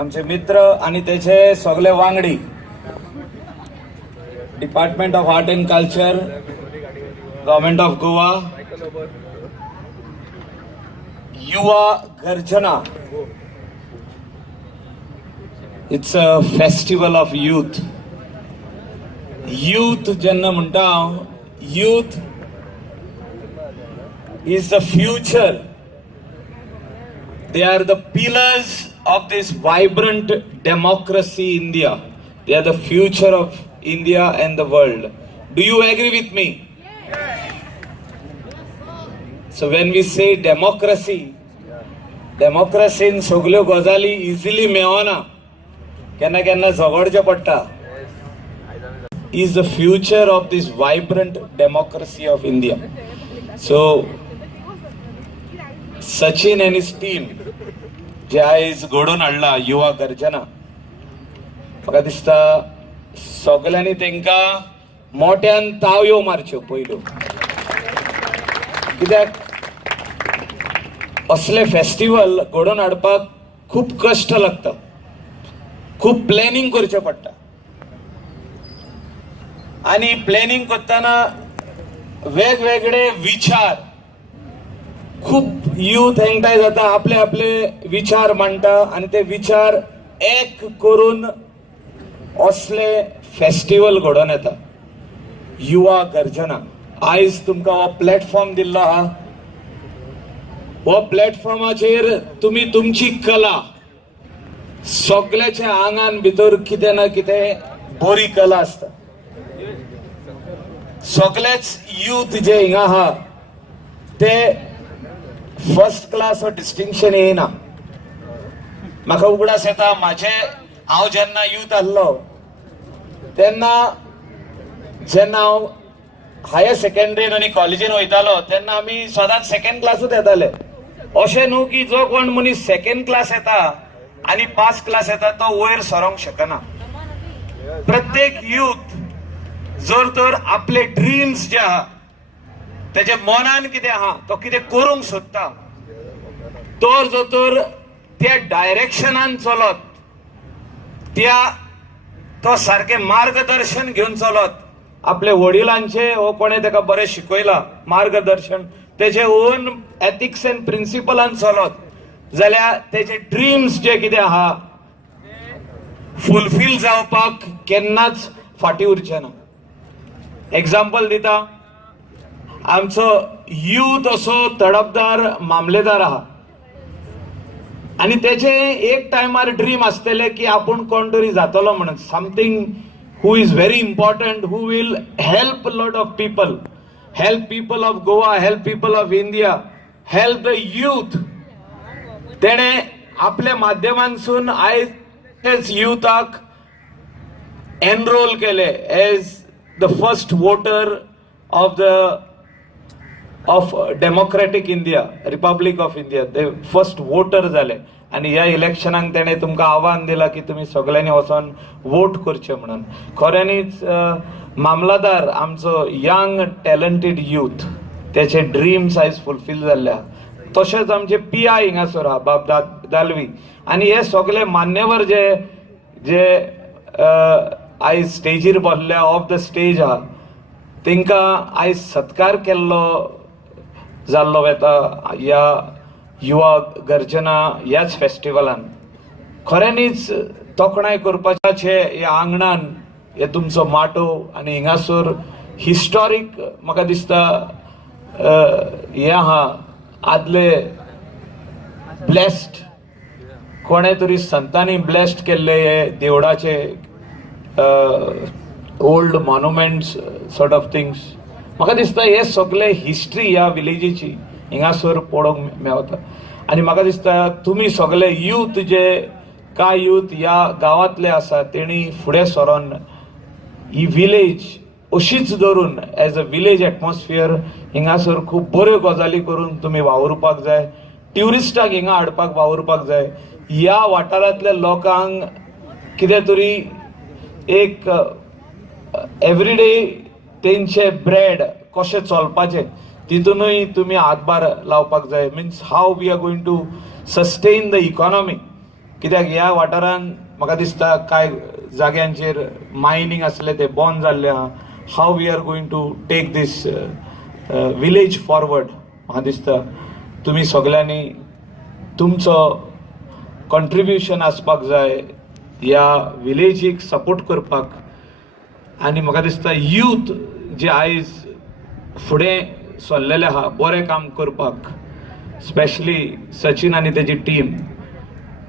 आमचे मित्र आणि त्याचे सगळे वांगडी department of art and culture, government of Goa, युवा गर्जना. It's a festival of youth. Youth जेन्ना म्हणटा हांव, youth is the future. They are the pillars of this vibrant democracy India. They are the future of India and the world. Do you agree with me? So when we say democracy in सगळ्यो गजाली easily मेळना, केन्ना केन्ना झगडचें पडटा. Is the future of this vibrant democracy of India. So Sachin and his team जे आयज घडोवन हाडला युवा गर्जना, म्हाका दिसता सगळ्यांनी तांकां मोठ्यान ताळयो मारच्यो पयल्यो. कित्याक असले फेस्टिवल घडोवन हाडपाक खूब कश्ट लागता, खूब प्लॅनिंग करचें पडटा. आनी प्लॅनिंग करतना वेगवेगळे विचार, खूप यूथ एकठांय जाता, आपले आपले विचार मांडटा आणि ते विचार एक करून असले फेस्टिवल घडोवन येता. युवा गर्जना आयज तुमकां हो प्लॅटफॉर्म दिल्लो आहा. हो प्लॅटफॉर्माचेर तुमी तुमची कला, सगळ्याच्या आंगान भितर कितें ना कितें बरी कला आसता. सगळेच यूथ जे हिंगा आहा ते फर्स्ट क्लास व डिस्टिंक्शन येना. म्हाका उगडास येता, हांव जेन्ना यूथ आसलो तेन्ना जेन्ना हांव हायर सेकंडरीन आनी कॉलेजीन वयतालो तेन्ना आमी सदांच सेकंड क्लासूच येताले. अशें न्हू की जो कोण मनीस सेकंड क्लास येता आनी पास क्लास येता तो वयर सरोंक शकना. प्रत्येक यूथ जर तर आपले ड्रीम्स जे आहा, तेजे मनान कितें आहा, तो कितें करूंक सोदता, तर त्या डायरेक्शनान चलत, तो सारखे मार्गदर्शन घेवन चलत, आपले वडिलांचे हो कोणें ताका बरें शिकयला मार्गदर्शन, तेजे ओन एथिक्स एंड प्रिंसिपलान चलत, जाल्यार तेजे ड्रीम्स जे कितें आहा फुलफील जावपाक केन्नाच फाटी उरचे ना. एग्जाम्पल दिता, आमचो यूथ असो तडफदार मामलेदार आहा आणि त्याचे एक टायमार ड्रीम आसतले की आपूण कोण तरी जातलो म्हणून, something who is very important, who will help lot of people, help people of Goa, help people of India, help the youth. तेणे आपल्या माध्यमांसून आयज युथाक एनरोल केले as the first voter of democratic India, republic of India. ते first voter जाले आणि ह्या इलेक्शनाक तेणे तुमकां आव्हान दिला की तुम्ही सगळ्यांनी वचून वोट करचे म्हणून. खऱ्यांनीच मामलादार आमचो यंग टॅलंटेड यूथ, त्याचे ड्रीम्स आयज फुलफील जाल्ल्या. तशेंच आमचे PI हिंगासर आहा, बाब दालवी, आणि हे सगळे मान्यवर जे जे आयज स्टेजीर बसल्या, ऑफ द स्टेज आहा, तांकां आयज सत्कार केल्लो जाल्लो वता ह्या युवा गर्जना ह्याच फेस्टिवलान. खऱ्यांनीच तोखणाय करपाचे ह्या आंगणान हे तुमचो माटो आनी हिंगासर हिस्टॉरीक म्हाका दिसता हे आहा आदले ब्लेस्ड, कोणे तरी संतांनी ब्लेस्ड केल्ले हे देवळाचे old monuments sort of things. म्हाका दिसता हे सगळे हिस्ट्री ह्या विलेजीची हिंगासर पळोवंक मेळता. आनी म्हाका दिसता तुमी सगळे यूथ जे कांय यूथ ह्या गांवांतले आसा तेणी फुडें सरोन ही विलेज अशीच धरून एज अ विलेज एटमॉस्फियर हिंगासर खूब बऱ्यो गजाली करून तुमी वावुरपाक जाय. ट्युरिस्टाक हिंगा हाडपाक वावुरपाक जाय. ह्या वाठारांतल्या लोकांक कितें तरी एक एवरीडे तेंचे ब्रेड कशें चलपाचें तितूनय तुम्ही हातभार लावपाक जाय. Means how we are going to sustain the economy. कित्याक ह्या वाठारांत म्हाका दिसता काय जाग्यांचेर मायनींग आसले ते बंद जाल्ले आहा. How we are going to take this village forward. म्हाका दिसता तुमी सगळ्यांनी तुमचो कॉन्ट्रिब्युशन आसपाक जाय ह्या विलेजीक सपोर्ट करपाक. आनी म्हाका दिसता यूथ जे आयज फुडें सरलेले आहा बरें काम करपाक, स्पेशली सचिन आनी तेजी टीम,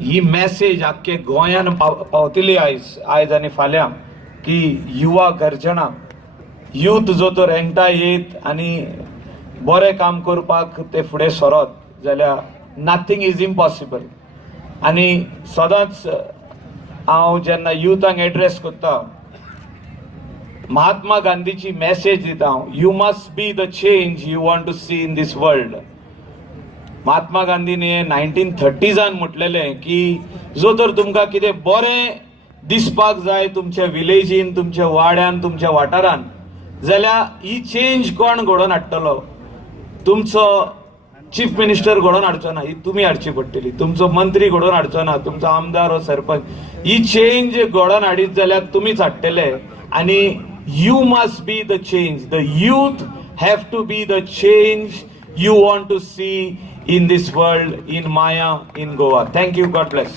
ही मॅसेज आख्खे गोंयान पावतली आयज आनी फाल्यां की युवा गर्जना यूथ जो तर एकठांय येत आनी बरें काम करपाक ते फुडें सरत जाल्यार नथींग इज इम्पॉसिबल. आनी सदांच हांव जेन्ना युथांक एड्रेस करता महात्मा गांधीची मॅसेज दिता हांव, you must be the change you want to see in this world. Mahatma गांधीने 1930s म्हटलेलें की जो तर तुमकां कितें बरें दिसपाक जाय तुमच्या विलेजीन, तुमच्या वाड्यान, तुमच्या वाठारान, जाल्यार ही चेंज कोण घडोवन हाडटलो? तुमचो चीफ मिनिस्टर घडोवन हाडचो ना, ही तुमी हाडची पडटली. तुमचो मंत्री घडोवन हाडचो ना, तुमचो आमदार वा सरपंच. ही चेंज घडोवन हाडीत जाल्यार तुमीच हाडटले. आनी you must be the change. The youth have to be the change you want to see in this world, in Maya, in Goa. Thank you. God bless.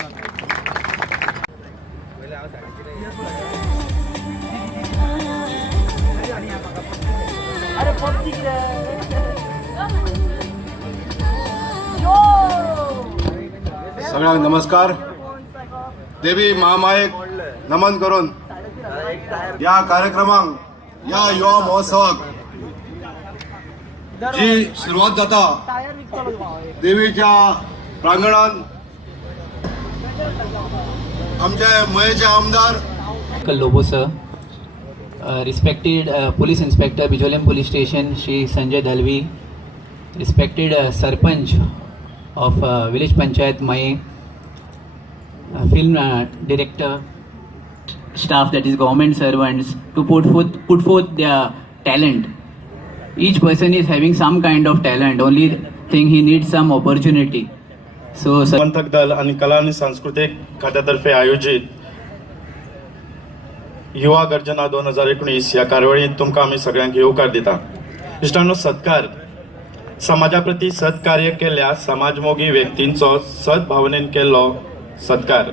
सगळ्यांक नमस्कार. देवी महामायेक नमन करून या कार्यक्रमाक, या युवा महोत्सवाक जी सुरुवात जाता देवीच्या प्रांगणात आमचे मयेचे आमदार Lobo sir, respected police inspector Bicholim police station Shri Sanjay Dalvi, respected sarpanch of village panchayat Maye, film director, staff, that is government servants, to put forth their talent. Each person is having some kind of talent, only thing he needs some opportunity. So पंथक दल आणि कला आणि सांस्कृतिक खात्यातर्फे आयोजित युवा गर्जना 2019 या कार्यावळीत तुमकां आमी सगळ्यांक येवकार दिता. इश्टांनो, सत्कार समाजा प्रती सत्कार्य केल्ल्या समाजमोगी व्यक्तींचो सद्भावनेन केल्लो सत्कार.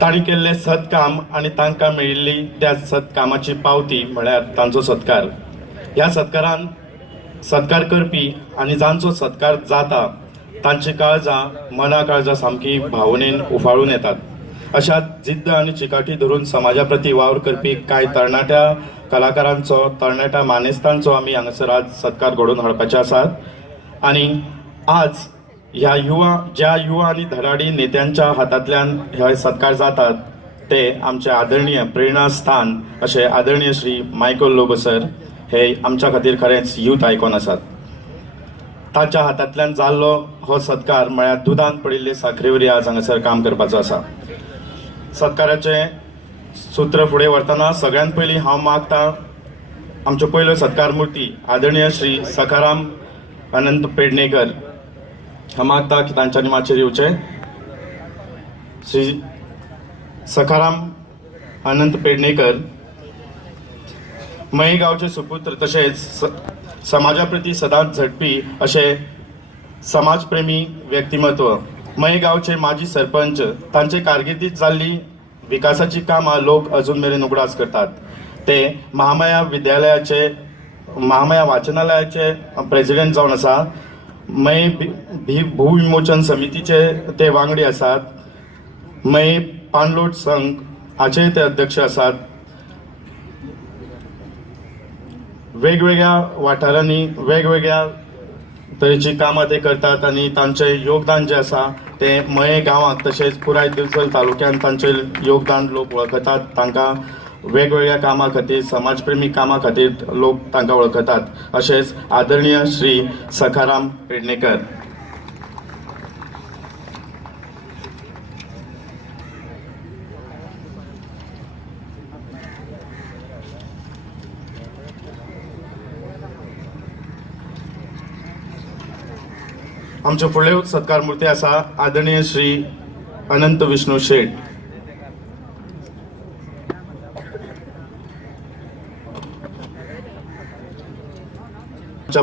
तांणी केल्ले सत्काम आणि तांकां मेळिल्ली त्या सत्कामाची पावती म्हळ्यार तांचो सत्कार. ह्या सत्कारान सत्कार करपी आनी जांचो सत्कार जाता तांची काळजां मना काळजां सामकी भावनेन उफाळून येतात. अशा जिद्द आनी चिकाटी धरून समाजा प्रती वावर करपी कांय तरणाट्या कलाकारांचो, तरणाट्या मानेस्तांचो आमी हांगासर आज सत्कार घडोवन हाडपाचे आसात. आनी आज ह्या ज्या युवा आनी धडाडी नेत्यांच्या हातांतल्यान हे सत्कार जातात ते आमचे आदरणीय प्रेरणास्थान अशे आदरणीय श्री मायकल लोबो सर हे आमच्या खातीर खरेंच यूथ आयकॉन आसात. तांच्या हातांतल्यान जाल्लो हो सत्कार म्हळ्यार दुदान पडिल्ले साखरेवरी आज हांगासर काम करपाचो आसा. सत्काराचे सूत्र फुडें व्हरतना सगळ्यांत पयलीं हांव मागतां आमच्यो पयल्यो सत्कार मुर्ती आदरणीय श्री सखाराम अनंत पेडणेकर हांव मागता की तांच्यांनी मातशें येवचें. श्री सखाराम अनंत पेडणेकर मये गांवचे सुपुत्र तशेंच समाजा प्रती सदांच झटपी अशे समाजप्रेमी व्यक्तिमत्व. मये गांवचे माजी सरपंच. तांचे कारकिर्दीत जाल्ली विकासाची कामां लोक अजून मेरेन उगडास करतात. ते महामाया वाचनालयाचे प्रेसिडेंट जावन आसा. मये भूविमोचन समितीचे ते वांगडी आसात. मये पाणलोट संघ हाचे ते अध्यक्ष आसात. वेगवेगळ्या वाठारांनी वेगवेगळ्या तरेची कामां ते करतात आनी तांचें योगदान जें आसा ते मये गांवांत तशेंच पुराय दिवचल तालुक्यांत तांचें योगदान लोक वळखतात. तांकां वेगवेगळ्या कामां खातीर, समाजप्रेमी कामां खातीर लोक तांकां वळखतात. अशेंच आदरणीय श्री सखाराम पेडणेकर. आमचे फुडले सत्कार मुर्ती आसा आदरणीय श्री अनंत विष्णू शेट.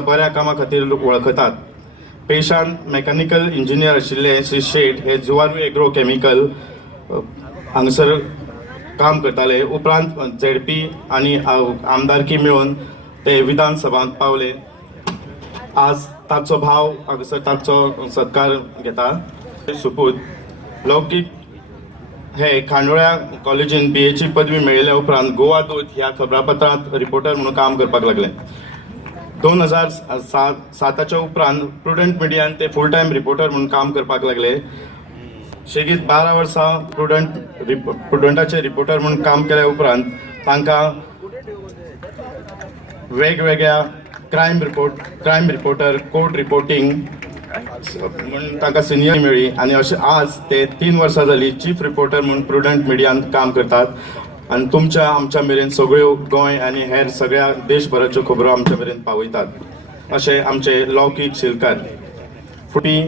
बऱ्या कामा खातीर लोक वळखतात. पेशान मेकॅनिकल इंजिनियर आशिल्ले श्री शेट हे जुवारू एग्रो केमिकल हांगसर काम करताले. उपरांत झेडपी आनी आमदारकी मेळोवन ते विधानसभांत पावले. आज ताचो भाव हांगसर ताचो सत्कार घेता. सुपूत लौकीक हे खांडोळ्या कॉलेजीन BA ची पदवी मेळयल्या उपरांत गोवा दूत ह्या खबरापत्रांत रिपोर्टर म्हणून काम करपाक लागले. 2007च्या उपरांत प्रुडंट मिडियान ते फुल टायम रिपोर्टर म्हणून काम करपाक लागले. शेगीत 12 वर्सां प्रुडंटाचे रिपोर्टर म्हणून काम केल्या उपरांत तांकां वेगवेगळ्या क्रायम रिपोर्टर, कोर्ट रिपोर्टिंग म्हणून तांकां सिनियर मेळ्ळी आनी अशें आज ते 3 वर्सां जालीं चीफ रिपोर्टर म्हणून प्रुडंट मिडियान काम करतात. आनी तुमच्या आमच्या मेरेन सगळ्यो गोंय आनी हेर सगळ्या देशभराच्यो खबरो आमच्या मेरेन पावयतात. अशें आमचे लौकीक शिलकार फुटी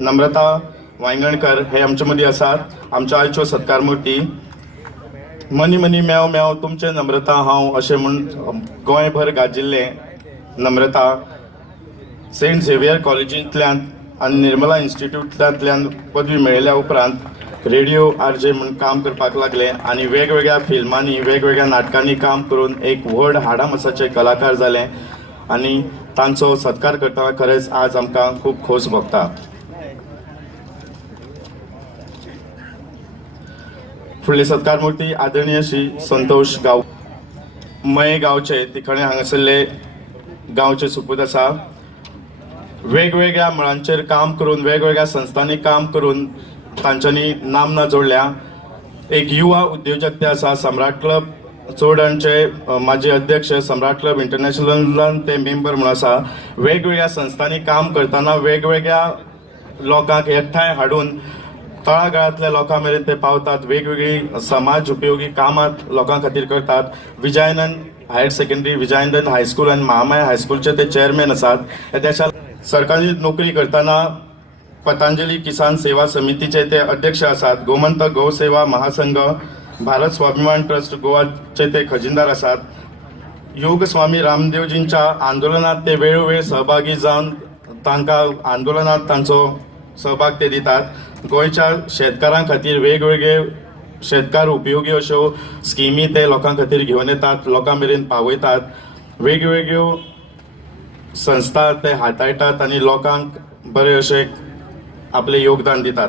नम्रता वांयगणकर हे आमचे मदीं आसात. आमच्या आयच्यो सत्कार मुर्ती. मनी मनी म्याव म्याव तुमचे नम्रता हांव अशें म्हूण गोंयभर गाजिल्ले नम्रता सेंट झेवियर कॉलेजींतल्यान आनी निर्मला इन्स्टिट्यूटांतल्यान पदवी मेळयल्या उपरांत रेडिओ RJ म्हणून काम करपाक लागले आनी वेगवेगळ्या फिल्मांनी वेगवेगळ्या नाटकांनी काम करून एक व्हड हाडामसाचे कलाकार जाले आनी तांचो सत्कार करतना खरेंच आज आमकां खूब खोस भोगता. फुडली सत्कार मुर्ती आदरणीय श्री संतोष गांव मये गांवचे तिखणे हांगासरले गांवचे सुपूत आसा. वेगवेगळ्या मळांचेर काम करून वेगवेगळ्या संस्थांनी काम करून तांच्यांनी नामना जोडल्या. एक युवा उद्योजक ते आसा सम्राट क्लब चोडणचे माजी अध्यक्ष सम्राट क्लब इंटरनॅशनलान ते मेंबर म्हणून आसा. वेगवेगळ्या संस्थांनी काम करतना वेगवेगळ्या लोकांक एकठांय हाडून तळागाळांतल्या लोकां मेरेन ते पावतात. वेगवेगळी समाज उपयोगी कामां लोकां खातीर करतात. Vijayanand higher secondary, Vijayanand high school आनी महामाया हायस्कूलचे ते चेअरमॅन आसात. हे देशात सरकारी नोकरी करतना पतंजली किसान सेवा समितीचे ते अध्यक्ष आसात. गोमंतक गौसेवा महासंघ, भारत स्वाभिमान ट्रस्ट गोवाचे ते खजिनदार आसात. योग स्वामी रामदेवजींच्या आंदोलनात ते वेळोवेळ सहभागी जावन तांकां आंदोलनात तांचो सहभाग ते दितात. गोंयच्या शेतकारां खातीर वेगवेगळे शेतकार उपयोगी अश्यो स्किमी ते लोकां खातीर घेवन येतात, लोकां मेरेन पावयतात. वेगवेगळ्यो संस्था ते हाताळटात आनी लोकांक बरे अशें आपले योगदान दितात.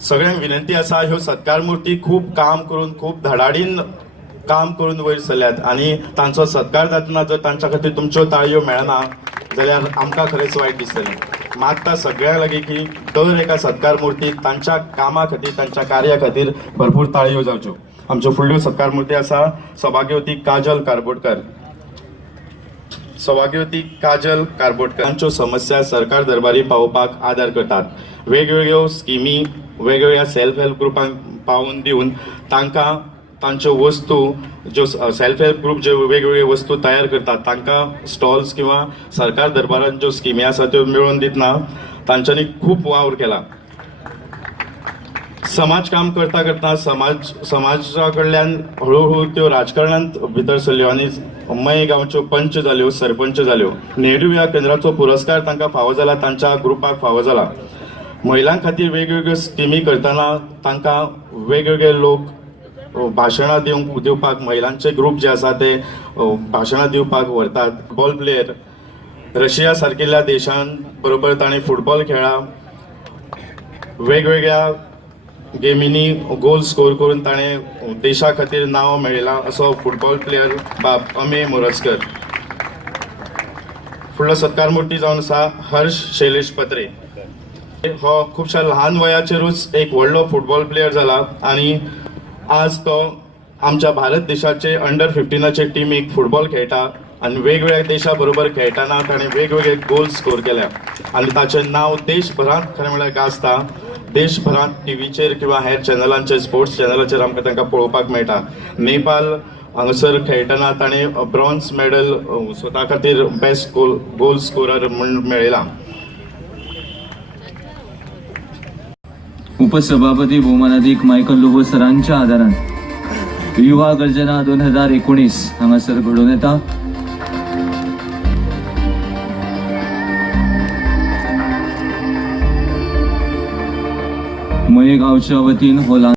सगळ्यांक विनंती आसा ह्यो सत्कार मुर्ती खूब काम करून खूब धडाडीन काम करून वयर सरल्यात आनी तांचो सत्कार जातना जर तांच्या खातीर तुमच्यो ताळयो मेळना जाल्यार आमकां खरेंच वायट दिसतलें. मागता सगळ्यां लागीं की दर एका सत्कार मुर्तीक तांच्या कामा खातीर तांच्या कार्या खातीर भरपूर ताळयो जावच्यो. आमच्यो फुडल्यो सत्कार मुर्ती आसा सौभाग्यवती काजल कारबोटकर. सौभाग्यवती काजल कारबोटकर तांच्यो समस्या सरकार दरबारी पावोवपाक आदार करतात. वेगवेगळ्यो स्किमी वेगवेगळ्या सेल्फ हेल्प ग्रुपांक पावोवन दिवन तांकां तांच्यो वस्तू ज्यो सेल्फ हेल्प ग्रुप ज्यो वेगवेगळ्यो वस्तू तयार करतात तांकां स्टॉल्स किंवा सरकार दरबारात ज्यो स्किमी आसा त्यो मेळोवन दितना तांच्यांनी खूब वावर केला. समाज काम करता करता समाजा कडल्यान हळूहळू त्यो राजकारणांत भितर सरल्यो आनी मये गांवच्यो पंच जाल्यो, सरपंच जाल्यो. नेहरू ह्या केंद्राचो पुरस्कार तांकां फावो जाला, तांच्या ग्रुपाक फावो जाला. महिलां खातीर वेगवेगळ्यो स्किमी करतना तांकां वेगवेगळे लोक भाशणां दिवपाक महिलांचे ग्रुप जे आसा ते भाशणां दिवपाक व्हरतात. फुटबॉल प्लेयर रशिया सारकिल्ल्या देशां बरोबर ताणें फुटबॉल खेळ्ळा. वेगवेगळ्या गेमींनी गोल स्कोर करून ताणें देशा खातीर नांव मेळयलां असो फुटबॉल प्लेयर बाब अमेय मोरजकर. फुडलो सत्कार मुर्ती जावन आसा हर्ष शैलेश पत्रे. हो खुबशा ल्हान वयाचेरूच एक व्हडलो फुटबॉल प्लेयर जाला आनी आज तो आमच्या भारत देशाचे अंडर 15चे टिमीक फुटबॉल खेळटा आनी वेगवेगळ्या देशा बरोबर खेळटाना ताणें वेगवेगळे गोल स्कोर केल्या आनी ताचें नांव देशभरांत खरें म्हळ्यार गाजता. देशभरांत टीव्हीचेर किंवा हेर चॅनलांचेर स्पोर्ट्स चॅनलाचेर आमकां तांकां पळोवपाक मेळटा. नेपाल हांगासर खेळटना ताणें ब्रॉन्झ मेडल स्वता खातीर बेस्ट गोल स्कोरर म्हूण मेळयला. उपसभापती भौमानाधिक मायकल लोबो सरांच्या आदारान युवा गर्जना 2019 हांगासर घडोवन येता. मये गांवच्या वतीन हो